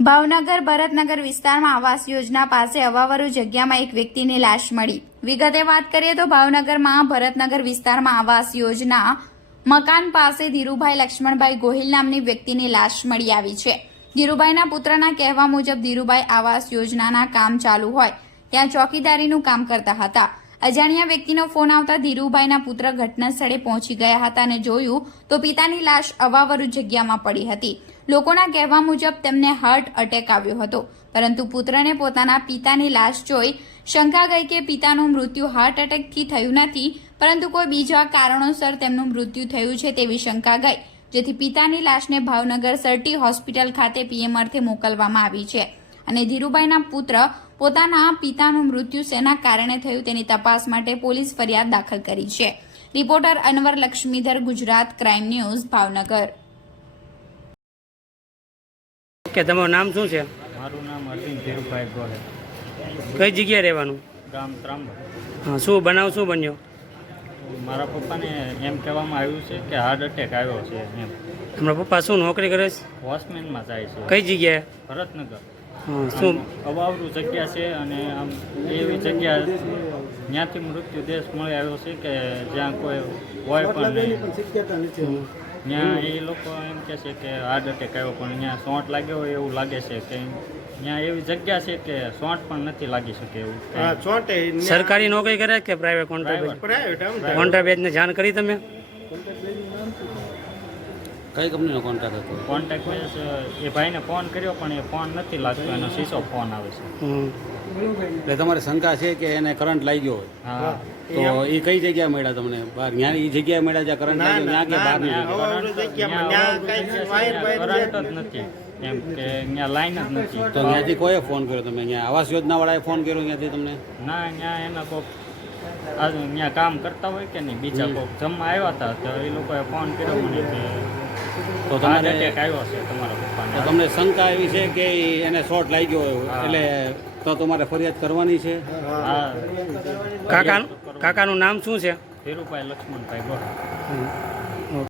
ભાવનગર ભરતનગર વિસ્તારમાં આવાસ યોજના પાસે અવાવરુ જગ્યામાં એક વ્યક્તિની લાશ મળી. વિગતે વાત કરીએ તો ભાવનગરમાં ભરતનગર વિસ્તારમાં આવાસ યોજના મકાન પાસે ધીરુભાઈ લક્ષ્મણભાઈ ગોહિલ નામની વ્યક્તિની લાશ મળી આવી છે. ધીરુભાઈના પુત્રના કહેવા મુજબ ધીરુભાઈ આવાસ યોજનાના કામ ચાલુ હોય. ત્યાં ચોકીદારીનું કામ કરતા હતા. અજાણ્યા વ્યક્તિનો ફોન આવતા ધીરુભાઈના પુત્ર ઘટના સ્થળે પહોંચી ગયા હતા અને જોયું તો પિતાની લાશ અવાવરુ જગ્યામાં પડી હતી. લોકોના કહેવા મુજબ તેમને હાર્ટ અટેક આવ્યો હતો. પરંતુ પુત્રને પોતાના પિતાની લાશ જોઈ શંકા ગઈ કે પિતાનું મૃત્યુ હાર્ટ અટેકથી થયું નથી, પરંતુ કોઈ બીજા કારણોસર તેમનું મૃત્યુ થયું છે તેવી શંકા ગઈ, જેથી પિતાની લાશને ભાવનગર સરટી હોસ્પિટલ ખાતે પીએમ અર્થે મોકલવામાં આવી છે. અને ધીરુભાઈના પુત્ર પોતાના પિતાનું મૃત્યુ શેના કારણે થયું તેની તપાસ માટે પોલીસ ફરિયાદ દાખલ કરી છે. Reporter Anwar Laxmidhar Gujarat crime news Bhavnagar. કે તમારું નામ શું છે? મારું નામ અરવિંદ ધીરુભાઈ ગોહે કઈ જગ્યાએ રહેવાનું? ગામ ત્રાંબા. હા શું બનાવ શું બન્યો? મારા પપ્પાને એમ કહેવામાં આવ્યું છે કે હાર્ટ એટેક આવ્યો છે એમ. મારા પપ્પા શું નોકરી કરે છે? વોચમેનમાં જાય છે. કઈ જગ્યાએ? ભરતનગર. શું? અવાવરું જગ્યા છે અને આમ એવી જગ્યા ત્યાંથી મૃત્યુ દેશ મળી આવ્યો છે કે જ્યાં કોઈ હોય પણ નહીં. ત્યાં એ લોકો એમ કહે છે કે હાર્ટ એટેક આવ્યો પણ ત્યાં સોંટ લાગ્યો હોય એવું લાગે છે કે ત્યાં એવી જગ્યા છે કે સોંટ પણ નથી લાગી શકે એવું હા સરકારી નોકરી કરે કે પ્રાઇવેટ કોન્ટ્રાક્ટ કોન્ટ્રાક્ટ બેચને જાણ કરી તમે? કઈ કંપનીનો કોન્ટેક્ટ હતો? કોન્ટેક્ટ બેઝ એ ભાઈને ફોન કર્યો પણ એ ફોન નથી લાગતો એનો શીશો ફોન આવે છે. એટલે તમારે શંકા છે કે એને કરંટ લાગ્યો હોય? હા. તો એ કઈ જગ્યાએ મળ્યા તમને? બહાર ત્યાં એ જગ્યાએ મળ્યા જ્યાં કરંટ ના, લાગ્યો ત્યાં કે બહાર ત્યાં કરંટ જ નથી. એમ કે અહીંયા લાઈન જ નથી. તો ત્યાંથી કોઈએ ફોન કર્યો તમે અહીંયા આવાસ યોજના વાળાએ ફોન કર્યો ત્યાંથી તમને? ના ત્યાં એના કોક ત્યાં કામ કરતા હોય કે નહીં? બીજા કોક જમવા આવ્યા હતા તો એ લોકોએ ફોન કર્યો મને કે તો તમારે એટેક આવ્યો છે તમારા તો તમને શંકા એવી છે કે એને શોર્ટ લાગ્યો એટલે તો તમારે ફરિયાદ કરવાની છે? કાકા કાકાનું નામ શું છે? ધીરુભાઈ લક્ષ્મણભાઈ હમ.